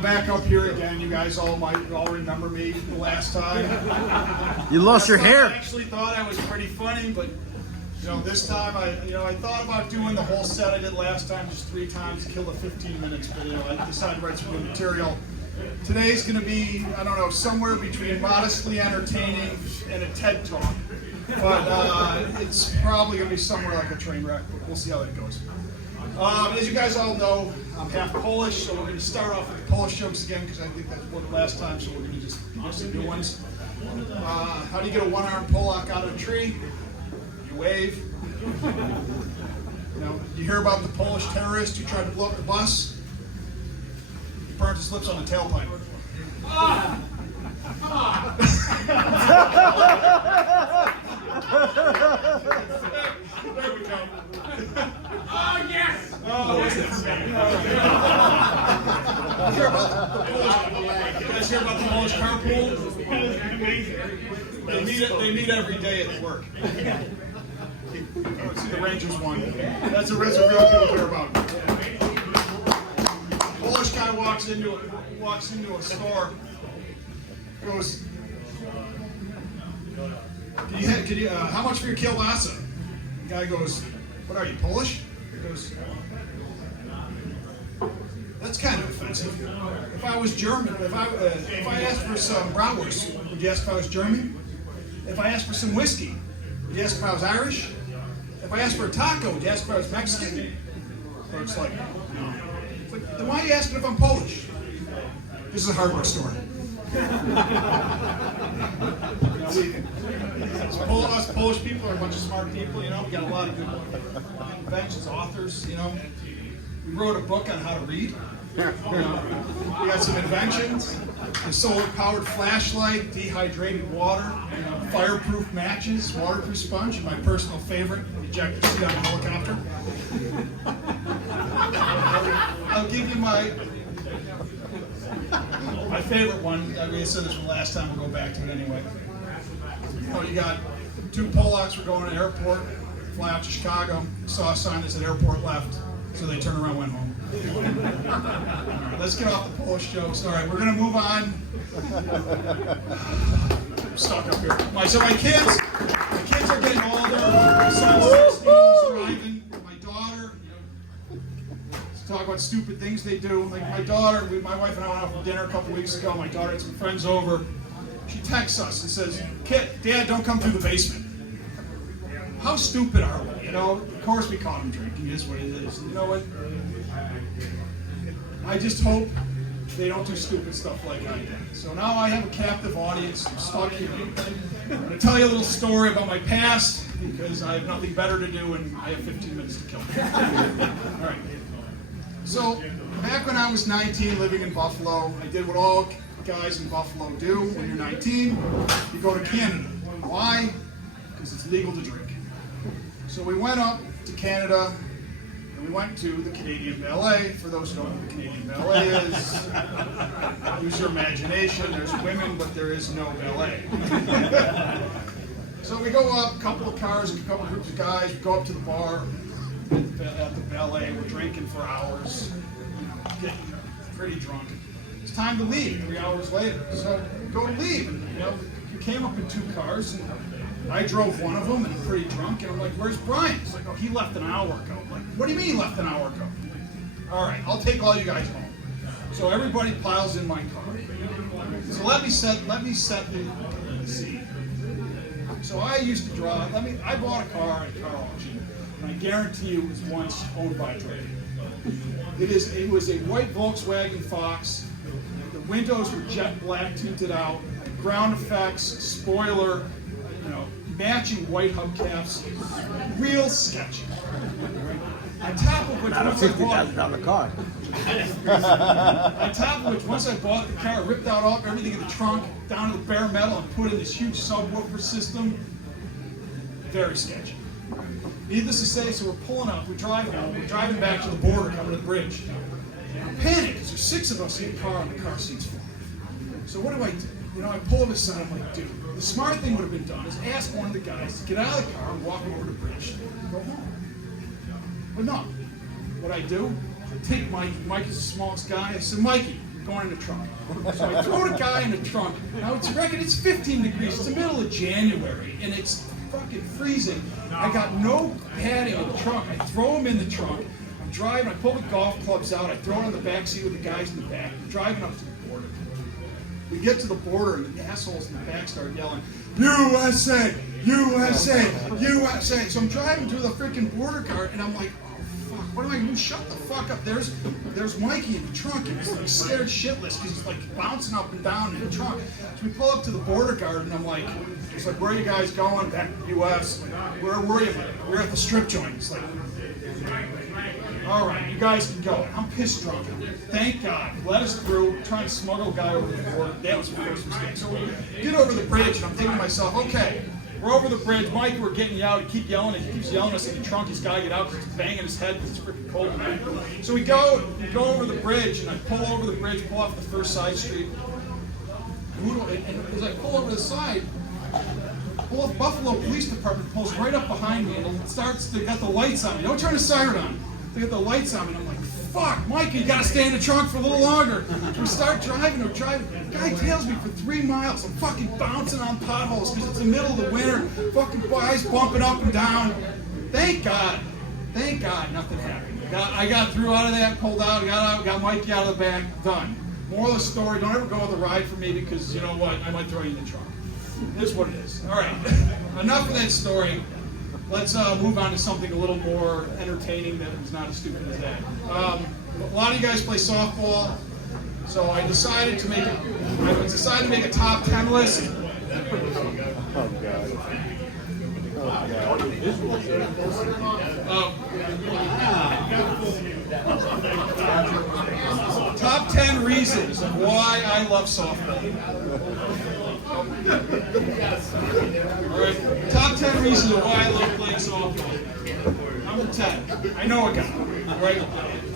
I'm back up here again. You guys might all remember me the last time. You lost your hair. I actually thought I was pretty funny, but this time I thought about doing the whole set I did last time, just 3 times, kill the 15 minutes. But I decided to write some new material. Today's going to be, I don't know, somewhere between modestly entertaining and a TED Talk. But it's probably going to be somewhere like a train wreck. But we'll see how that goes. As you guys all know, I'm half Polish, so we're going to start off with the Polish jokes again because I think that's worked last time, so we're going to just do some new ones. How do you get a one-armed Polak out of a tree? You wave. You hear about the Polish terrorist who tried to blow up the bus? He burned his lips on the tailpipe. There we go. Oh, yes! Oh, what's this? You guys hear about the Polish carpool? They meet every day at work. Oh, see the Rangers won. That's a real people care about. Polish guy walks into a store. Goes, how much for your kielbasa? The guy goes, what are you, Polish? He goes, that's kind of offensive. If I was German, if I asked for some bratwurst, would you ask if I was German? If I asked for some whiskey, would you ask if I was Irish? If I asked for a taco, would you ask if I was Mexican? Or it's like, no. It's like, then why are you asking if I'm Polish? This is a hardware store. Us Polish people are a bunch of smart people, we got a lot of good inventions, authors, We wrote a book on how to read. We got some inventions, a solar-powered flashlight, dehydrated water, fireproof matches, waterproof sponge, and my personal favorite, ejector seat on a helicopter. I'll give you my favorite one. I said this one last time, we'll go back to it anyway. You got 2 Polacks were going to an airport, fly out to Chicago, saw a sign that said airport left, so they turned around and went home. All right, let's get off the Polish jokes. All right, we're going to move on. I'm stuck up here. So my kids are getting older. My son's 16, he's driving. My daughter, talk about stupid things they do. Like my daughter, my wife and I went out for dinner a couple weeks ago. My daughter had some friends over. She texts us and says, Dad, don't come through the basement. How stupid are we? Of course we caught him drinking. It is what it is. You know what? I just hope they don't do stupid stuff like I did. So now I have a captive audience. I'm stuck here. I'm going to tell you a little story about my past because I have nothing better to do and I have 15 minutes to kill. All right. So back when I was 19, living in Buffalo, I did what all guys in Buffalo do when you're 19. You go to Canada. Why? Because it's legal to drink. So we went up to Canada, and we went to the Canadian Ballet. For those who don't know what the Canadian Ballet is, use your imagination. There's women, but there is no ballet. So we go up, a couple of cars, a couple of groups of guys, we go up to the bar at the ballet. We're drinking for hours, getting pretty drunk. It's time to leave 3 hours later. So go to leave. You came up in 2 cars, and I drove one of them and pretty drunk, and I'm like, where's Brian? He's like, oh, he left an hour ago. I'm like, what do you mean he left an hour ago? All right, I'll take all you guys home. So everybody piles in my car. So let me set the scene. So I used to drive, I bought a car at a car auction, and I guarantee you it was once owned by a trader. It was a white Volkswagen Fox. The windows were jet black tinted out, ground effects, spoiler, matching white hubcaps, real sketchy. On top of which, Not a $50,000 car. On top of which, once I bought the car, I ripped out everything in the trunk, down to the bare metal, and put in this huge subwoofer system. Very sketchy. Needless to say, so we're pulling up, we're driving back to the border, coming to the bridge. I'm panicked, because there's 6 of us in the car, and the car seat's full. So what do? I pull up aside, I'm like, dude, the smart thing would have been done is ask one of the guys to get out of the car and walk over to the bridge and go home. But no. What I do, I take Mikey. Mikey's the smallest guy. I said, Mikey, going in the trunk. So I throw the guy in the trunk. Now it's 15 degrees. It's the middle of January, and it's fucking freezing. I got no padding in the trunk. I throw him in the trunk. I'm driving. I pull the golf clubs out. I throw it on the back seat with the guys in the back. I'm driving up to the border. We get to the border, and the assholes in the back start yelling, USA, USA, USA. So I'm driving through the freaking border guard, and I'm like, what am I doing? Shut the fuck up. There's Mikey in the trunk, and he's like scared shitless because he's like bouncing up and down in the trunk. So we pull up to the border guard, and I'm like, he's like, where are you guys going? Back to the U.S. Where were you? We're at the strip joint. It's like, all right, you guys can go. I'm pissed drunk. Thank God. Let us through. Trying to smuggle a guy over the border. That was the first mistake. So we get over the bridge, and I'm thinking to myself, okay, we're over the bridge. Mike, we're getting out. He keeps yelling. He keeps yelling us in the trunk. He's got to get out because he's banging his head because it's freaking cold. So we go over the bridge, and I pull over the bridge, pull off the first side street. And as I pull over the side, Buffalo Police Department pulls right up behind me, and they got the lights on me. Don't turn the siren on. They got the lights on me, and I'm like, fuck, Mike, you gotta stay in the trunk for a little longer. We start driving, The guy tails me for 3 miles. I'm fucking bouncing on potholes because it's the middle of the winter. Fucking guys bumping up and down. Thank God, nothing happened. I got through out of that, pulled out, got Mikey out of the back, done. Moral of the story, don't ever go with a ride for me because you know what, I might throw you in the trunk. It is what it is. All right, enough of that story. Let's move on to something a little more entertaining that is not as stupid as that. A lot of you guys play softball, so I decided to make a top 10 list. Oh God. Top 10 reasons of why I love softball. All right, top 10 reasons of why I love playing softball. Number 10, I know a guy, right?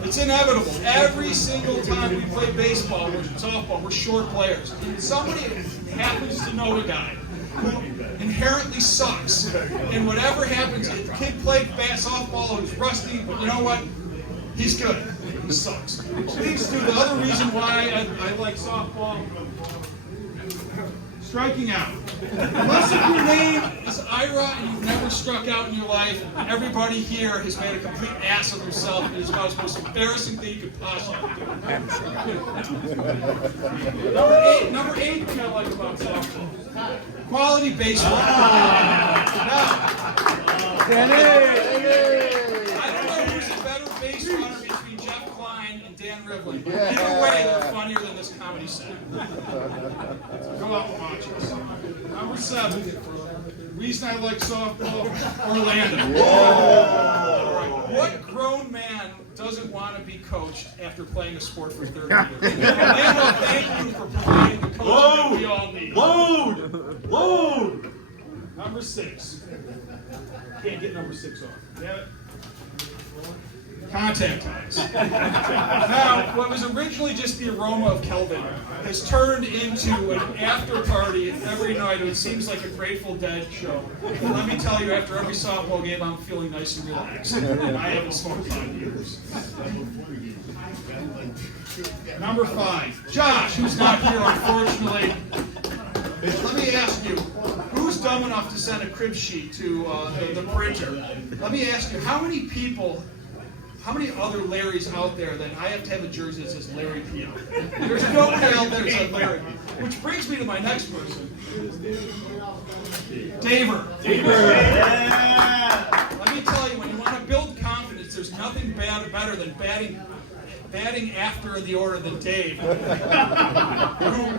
It's inevitable. Every single time we play baseball or softball, we're short players. And somebody happens to know a guy who inherently sucks. And whatever happens, if the kid played softball who's rusty, but you know what? He's good. He sucks. Which leads to the other reason why I like softball. Striking out. Unless if your name is Ira and you've never struck out in your life, everybody here has made a complete ass of himself and is about the most embarrassing thing you could possibly do. Number eight thing I like about softball. Quality baseball. Now, I don't know who's a better base runner between Jeff Klein and Dan Rivlin, but either way, they're funnier than this comedy set. Go out and watch us. Number 7, reason I like softball, Orlando. All right. What grown man doesn't want to be coached after playing a sport for 30 years? Orlando, thank you for providing the coaching that we all need. Load! Number 6. Can't get number 6 off. Damn it. Contact ties. Now, what was originally just the aroma of Kelvin has turned into an after party every night. It seems like a Grateful Dead show. And let me tell you, after every softball game, I'm feeling nice and relaxed. I haven't smoked 5 years. Number 5, Josh, who's not here, unfortunately. Let me ask you, who's dumb enough to send a crib sheet to the printer? Let me ask you, how many other Larrys out there that I have to have a jersey that says Larry P. out there? There's no guy out there that says Larry P. Which brings me to my next person. Daver. Let me tell you, when you want to build confidence, there's nothing better than batting after the order than Dave, who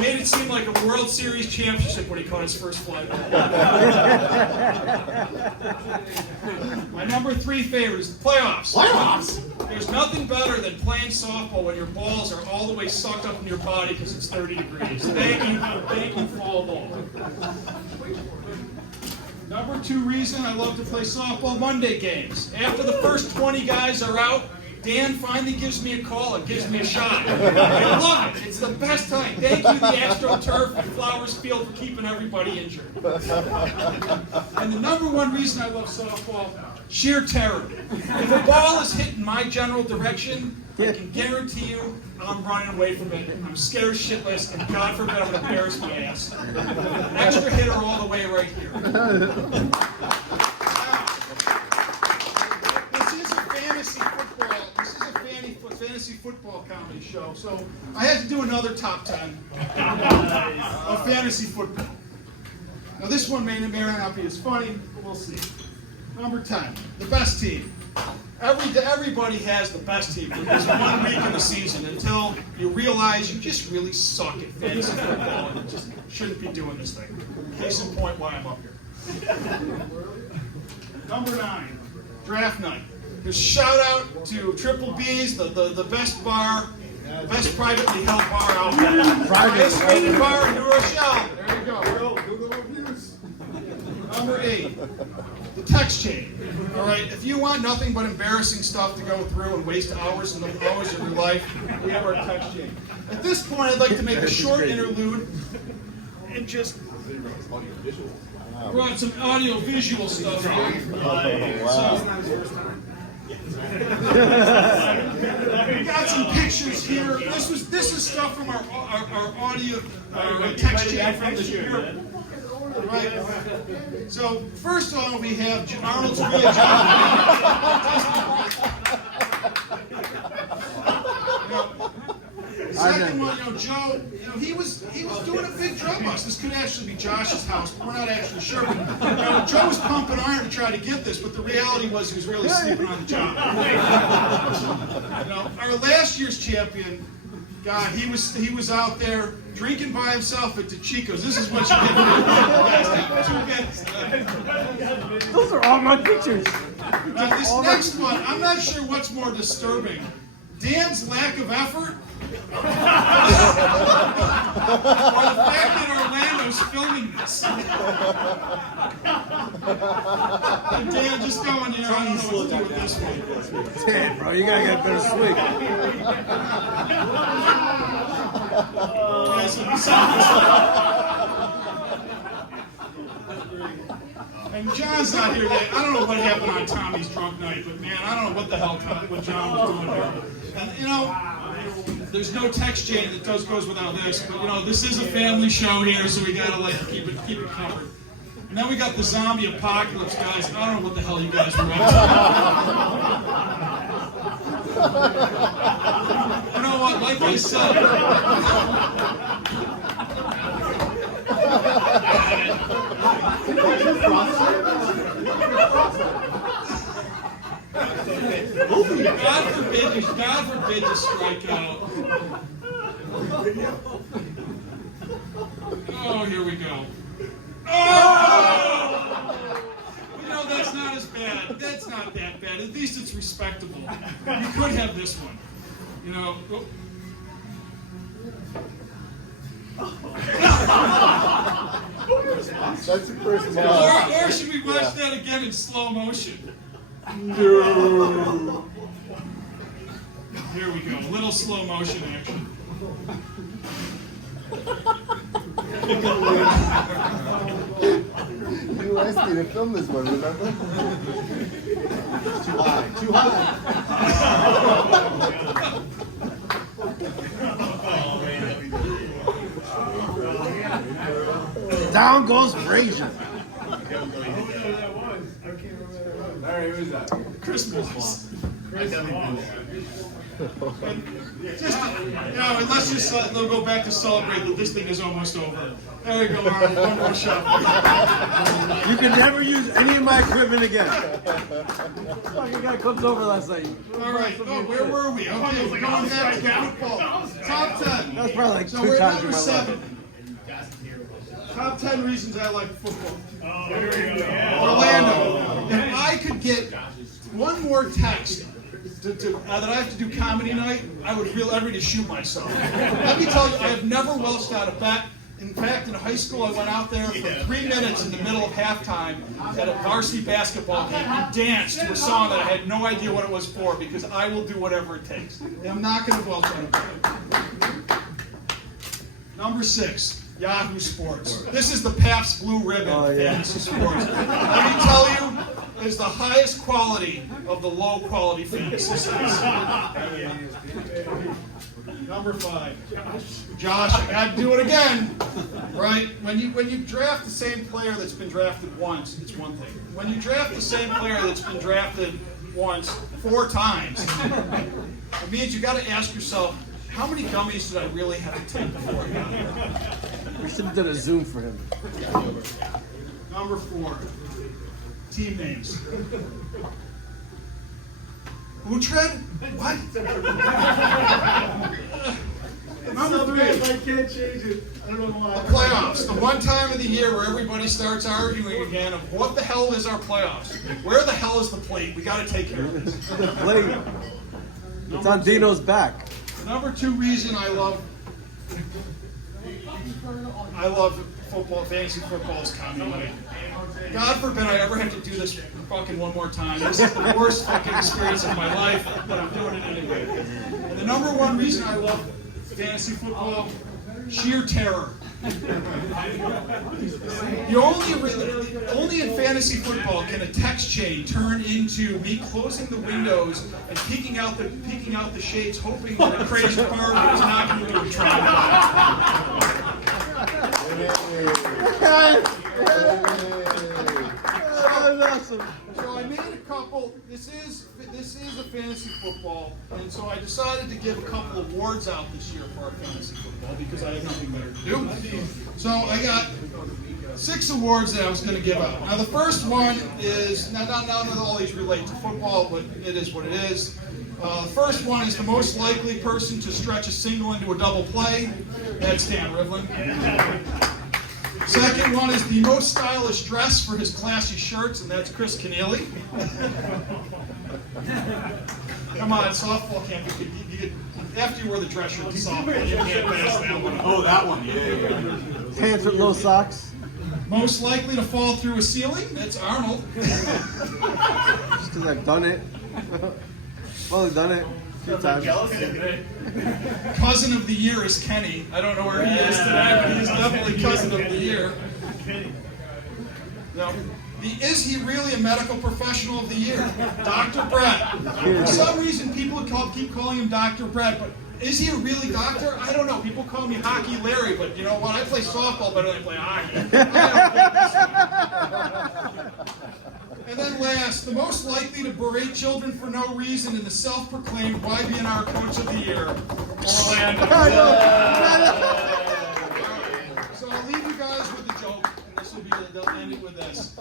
made it seem like a World Series championship when he caught his first fly ball. My number 3 favorite is the playoffs. There's nothing better than playing softball when your balls are all the way sucked up in your body because it's 30 degrees. Thank you, fall ball. Number 2 reason I love to play softball, Monday games. After the first 20 guys are out, Dan finally gives me a call and gives me a shot. I love it. It's the best time. Thank you, the AstroTurf and Flowers Field, for keeping everybody injured. And the number 1 reason I love softball, sheer terror. If a ball is hit in my general direction, I can guarantee you I'm running away from it. I'm scared shitless, and God forbid I'm going to embarrass my ass. Extra hitter all the way right here. This is a fantasy football. This is a fantasy football comedy show, so I had to do another top 10 of fantasy football. Now this one may not be as funny, but we'll see. Number 10, the best team. Everybody has the best team for this 1 week in the season until you realize you just really suck at fantasy football and just shouldn't be doing this thing. Case in point why I'm up here. Number 9, draft night. Just shout out to Triple B's, the best bar, best privately held bar out there. Highest rated bar in New Rochelle. There you go. Google reviews. Number 8, the text chain. All right, if you want nothing but embarrassing stuff to go through and waste hours and hours of your life, we have our text chain. At this point, I'd like to make a short interlude and just brought some audio-visual stuff here. We got some pictures here. This is stuff from our audio text chain from this year. Right. So first of all, we have Arnold's Real Second one, Joe, he was doing a big drug bust. This could actually be Josh's house, but we're not actually sure. Joe was pumping iron to try to get this, but the reality was he was really sleeping on the job. Our last year's champion, God, he was out there drinking by himself at Chico's. This is what you get. Those are all my pictures. This next one, I'm not sure what's more disturbing. Dan's lack of effort, or the fact that Orlando's filming this. And Dan, just going here, I don't know what to do with this one. Damn, bro, you gotta get better sleep. And John's not here today. I don't know what happened on Tommy's drunk night, but man, I don't know what the hell what John was doing there. And there's no text chain that goes without this. But this is a family show here, so we gotta keep it covered. And then we got the zombie apocalypse, guys. I don't know what the hell you guys were up to. You know what? Like I said. God forbid you strike out. Oh, here we go. Oh! That's not as bad. That's not that bad. At least it's respectable. You could have this one. That's the first one. Or should we watch that again in slow motion? No. Here we go. A little slow motion action. You asked me to film this one, remember? Too high. Too high. Down goes Frazier. Larry, who is that? Christmas. And let's just go back to celebrate that this thing is almost over. There we go, Arnold. One more shot. You can never use any of my equipment again. Fucking guy comes over last night. All right. Oh, where were we? Okay, we're going back to the football. Top 10. That was probably like So 2 we're at times number in my 7. life. Top 10 reasons I like football. Oh, there we go. Yeah. Orlando. If I could get one more text that I have to do comedy night, I would feel ready to shoot myself. Let me tell you, I have never welched out a bet. In fact, in high school, I went out there for 3 minutes in the middle of halftime at a varsity basketball game and danced to a song that I had no idea what it was for because I will do whatever it takes. And I'm not going to welch out a bet. Number 6, Yahoo Sports. This is the Pabst Blue Ribbon of fantasy sports. Let me tell you, is the highest quality of the low quality fantasy sites. Number 5. Josh, I got to do it again. Right? When you draft the same player that's been drafted once, it's one thing. When you draft the same player that's been drafted once 4 times, it means you got to ask yourself, how many dummies did I really have to take before I got here? We should have done a Zoom for him. Number 4. Team names. Uhtred? What? Number 3. I can't change it. I don't know why. The playoffs. The one time of the year where everybody starts arguing again of what the hell is our playoffs? Where the hell is the plate? We got to take care of this. The plate. It's on Dino's back. Number 2 reason I love football, fantasy football is comedy night. God forbid I ever have to do this fucking one more time. This is the worst fucking experience of my life, but I'm doing it anyway. And the number 1 reason I love fantasy football, sheer terror. Only in fantasy football can a text chain turn into me closing the windows and peeking out the shades, hoping that a crazy car was knocking into a truck. Awesome. So I made a couple. This is a fantasy football, and so I decided to give a couple awards out this year for our fantasy football because I had nothing better to do. So I got 6 awards that I was going to give out. Now the first one is none of all these relate to football, but it is what it is. The first one is the most likely person to stretch a single into a double play. That's Dan Rivlin. Second one is the most stylish dress for his classy shirts, and that's Chris Keneally. Come on, softball can't be. After you wear the dress shirt to softball, you can't pass that one. Oh, that one, yeah. Pants with low socks. Most likely to fall through a ceiling, that's Arnold. Just because I've done it. Well, I've done it a few times. Cousin of the year is Kenny. I don't know where he is today, but he's definitely cousin of the year. Now, is he really a medical professional of the year? Dr. Brett. For some reason, people keep calling him Dr. Brett, but is he a really doctor? I don't know. People call me Hockey Larry, but you know what? I play softball better than I play hockey. And then last, the most likely to berate children for no reason in the self-proclaimed YBNR Coach of the Year, Orlando. So I'll leave you guys with a joke, and this will be they'll end it with this.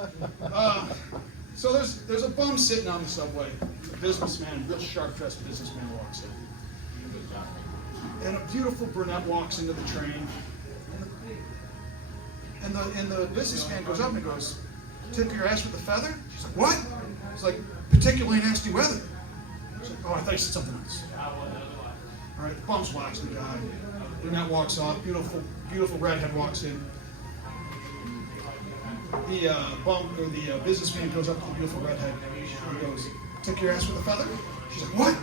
So there's a bum sitting on the subway. A businessman, real sharp-dressed businessman walks in. And a beautiful brunette walks into the train. And the businessman goes up and goes, "Tip your ass with a feather?" She's like, "What?" It's like, "Particularly nasty weather." She's like, "Oh, I thought you said something else." All right, the bum's watching the guy. Brunette walks off. Beautiful redhead walks in. The businessman goes up to the beautiful redhead. He goes, "Tip your ass with a feather?" She's like, "What?"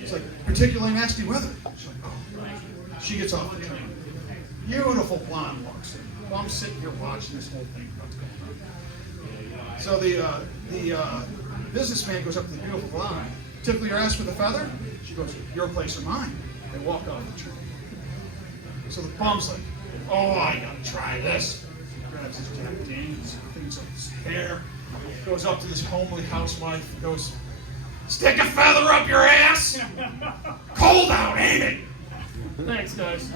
It's like, "Particularly nasty weather." She's like, "Oh." She gets off the train. Beautiful blonde walks in. I'm sitting here watching this whole thing. What's going on? So the businessman goes up to the beautiful blonde. "Tickle your ass with a feather?" She goes, "Your place or mine?" They walk off the train. So the bum's like, "Oh, I gotta try this." He grabs his Jack Daniels, cleans up his hair, goes up to this homely housewife, goes, "Stick a feather up your ass? Cold out, ain't it?" Thanks, guys.